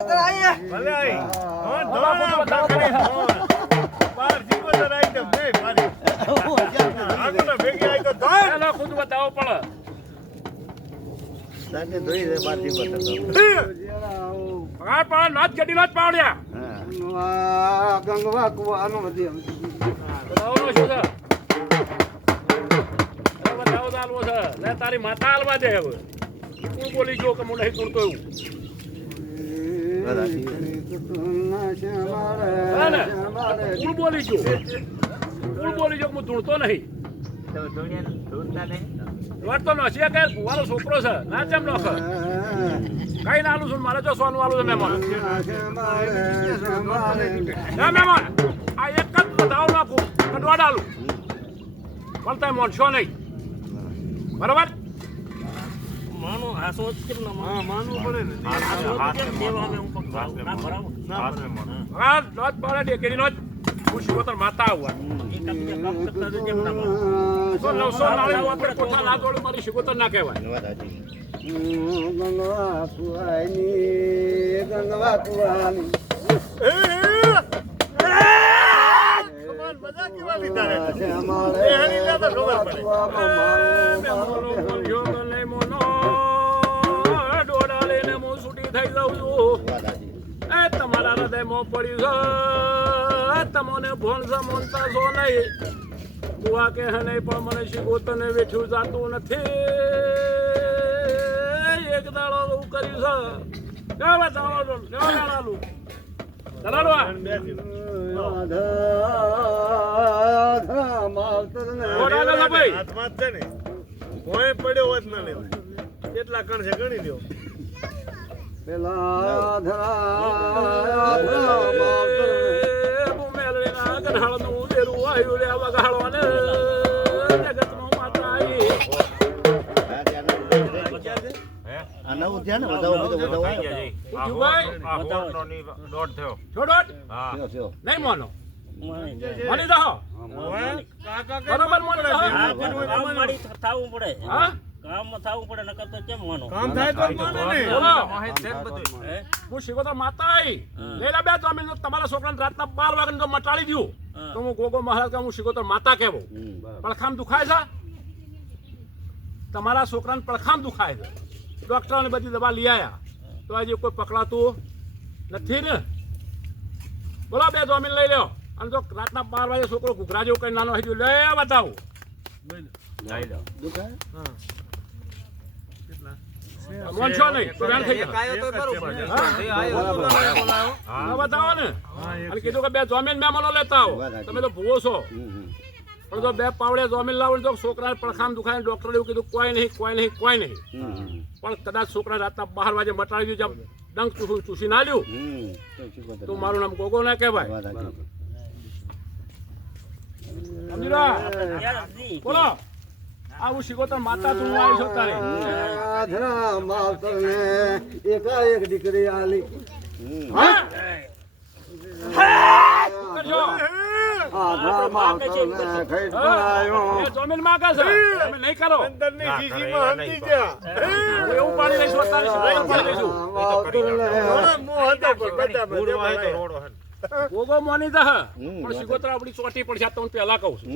ભલે આઈ ધોળા બધા કરે બાર જીવો તો રાઈ દે બે મારી આગળ ભેગી આઈ તો ધોળ ચાલો ખુદ બતાવો પડે સાને ધોઈ રે બારથી બતાવો પગાર પણ નાચ ગડી નાચ પાડ્યા હા ગંગવા કુવાનો વધી બતાવો શું છે બતાવો ચાલવો છે લે તારી માતા હાલવા દે હવે તું બોલી જો કે હું નહીં તુરતો એવું કુળ બોલી જો હું ધૂણતો નહીં વાટતો નથી કે ભુવાનો છોકરો છે ના ચમ ન કઈ ના આલું છું મારે જો સોનું આલું છે મહેમાન ના મહેમાન આ એક જ બતાવ નાખું કડવાડ આલું પણ તમે મોનશો નહીં બરાબર માનો હાસો કેમ ના હા માનવું પડે ને કેમ દેવા અમે હું પકડ ના બરાબર ના હા લોટ પાડે ડેકેરી લોટ હું શિવતર માતા આવું એક તમને કામ કરતા જો કેમ ના તો 900 નાળી વાપરે કોઠા ના દોડ મારી શિવતર ના કહેવાય ગંગવા કુવાની ગંગવા કુવાની મજા કેવા લીધા રે એ હરી લે તો ખબર પડે મોનો બોલ્યો ગલે મોનો ડોડા લઈને મો છૂટી થઈ જાઉં છું એ તમારા હૃદયમાં પડી છે તમને ભોણ સમોનતા છો નહીં કુવા કે હે નહીં પણ મને શીખોતને વેઠ્યું જાતું નથી એક દાડો એવું કર્યું છે કેવા ચાલો ચાલાલું ચાલાલો હાથમાં છે ને કોઈ પડ્યો હોત ના લેવાય કેટલા કણ છે ગણી લ્યો પેલા નવું થયા ને બતાવો નહીં મોનો મળી જાઓ બરોબર મળી જાઓ હા કામ થવું પડે નકર તો કેમ માનો કામ થાય તો માને ને હું શિકોતર માતા આવી લેલા બે જમીન તમારા છોકરાને રાતના 12 વાગે તો મટાડી દઉં તો હું ગોગો મહારાજ કે હું શિકોતર માતા કહેવો પડખામ દુખાય છે તમારા છોકરાને પડખામ દુખાય છે ડોક્ટરને બધી દવા લઈ આવ્યા તો આજે કોઈ પકડાતું નથી ને બોલો બે જમીન લઈ લ્યો અને જો રાતના 12 વાગે છોકરો ઘૂઘરા જેવું કઈ નાનો થઈ લે બતાવો મોનશો નહીં સુરાણ થઈ ગયા બતાવો ને અને કીધું કે બે જમીન મહેમાનો લેતા આવો તમે તો ભૂવો છો પણ જો બે પાવડે જમીન લાવો તો છોકરાને પડખામ દુખાય ડોક્ટરે એવું કીધું કોઈ નહીં પણ કદાચ છોકરા રાતના 12 વાગે મટાડી દીધું ડંક ચૂસી ના લ્યું તો મારું નામ ગોગો ના કહેવાય સમજી લો બોલો આવું શિકોતર માતા તું આવી છો તારે આધરા માવતર ને એકાએક દીકરી આલી આધરા માવતર ને ખઈટ બનાયો જમીન માંગે છે તમે નહીં કરો અંદરની શીશીમાં હંધી જા એવું પાણી લઈશું તારે પાણી લઈશું મોહ હતો પણ બધા ગોગો મોની દા પણ શિકોતર આપણી ચોટી પડશે તમને પહેલા કહું છું